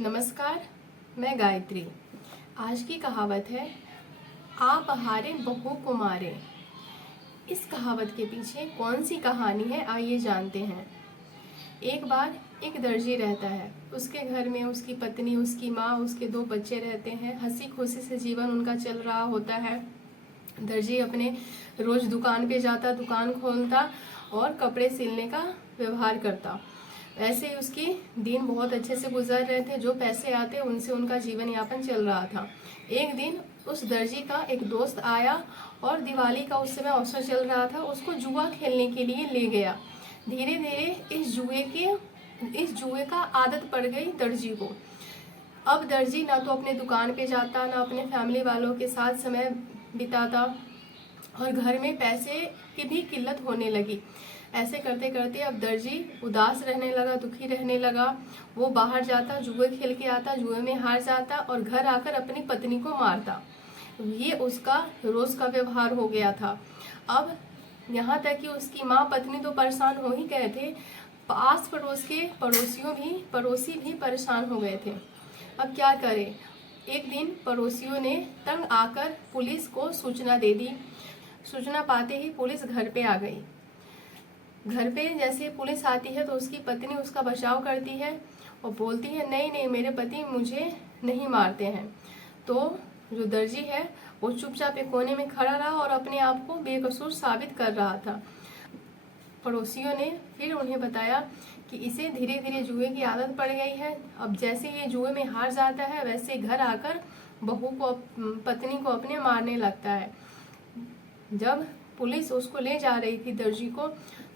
नमस्कार, मैं गायत्री। आज की कहावत है, आप हारे बहू को मारे। इस कहावत के पीछे कौन सी कहानी है, आइए जानते हैं। एक बार एक दर्जी रहता है। उसके घर में उसकी पत्नी, उसकी माँ, उसके 2 बच्चे रहते हैं। हंसी खुशी से जीवन उनका चल रहा होता है। दर्जी अपने रोज दुकान पे जाता, दुकान खोलता और कपड़े सिलने का व्यवहार करता। वैसे ही उसकी दिन बहुत अच्छे से गुजर रहे थे। जो पैसे आते उनसे उनका जीवन यापन चल रहा था। एक दिन उस दर्जी का एक दोस्त आया और दिवाली का उस समय अवसर चल रहा था। उसको जुआ खेलने के लिए ले गया। धीरे धीरे इस जुए का आदत पड़ गई दर्जी को। अब दर्जी ना तो अपने दुकान पे जाता, ना अपने फैमिली वालों के साथ समय बिताता और घर में पैसे की भी किल्लत होने लगी। ऐसे करते करते अब दर्जी उदास रहने लगा, दुखी रहने लगा। वो बाहर जाता, जुए खेल के आता, जुए में हार जाता और घर आकर अपनी पत्नी को मारता। ये उसका रोज का व्यवहार हो गया था। अब यहाँ तक कि उसकी माँ, पत्नी तो परेशान हो ही गए थे, पास पड़ोस के पड़ोसी भी परेशान हो गए थे। अब क्या करें। एक दिन पड़ोसियों ने तंग आकर पुलिस को सूचना दे दी। सूचना पाते ही पुलिस घर पे आ गई। घर पे जैसे पुलिस आती है तो उसकी पत्नी उसका बचाव करती है और बोलती है, नहीं नहीं, मेरे पति मुझे नहीं मारते हैं। तो जो दर्जी है वो चुपचाप एक कोने में खड़ा रहा और अपने आप को बेकसूर साबित कर रहा था। पड़ोसियों ने फिर उन्हें बताया कि इसे धीरे धीरे जुए की आदत पड़ गई है। अब जैसे ये जुए में हार जाता है वैसे घर आकर पत्नी को अपने मारने लगता है। जब पुलिस उसको ले जा रही थी दर्जी को,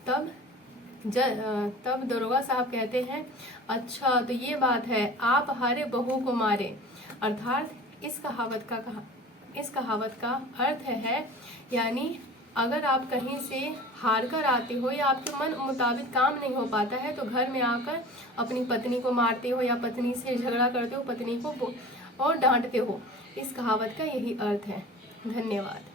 तब दरोगा साहब कहते हैं, अच्छा तो ये बात है, आप हारे बहू को मारे। अर्थात इस कहावत का अर्थ है, यानी अगर आप कहीं से हार कर आते हो या आपके मन मुताबिक काम नहीं हो पाता है तो घर में आकर अपनी पत्नी को मारते हो या पत्नी से झगड़ा करते हो, पत्नी को और डांटते हो। इस कहावत का यही अर्थ है। धन्यवाद।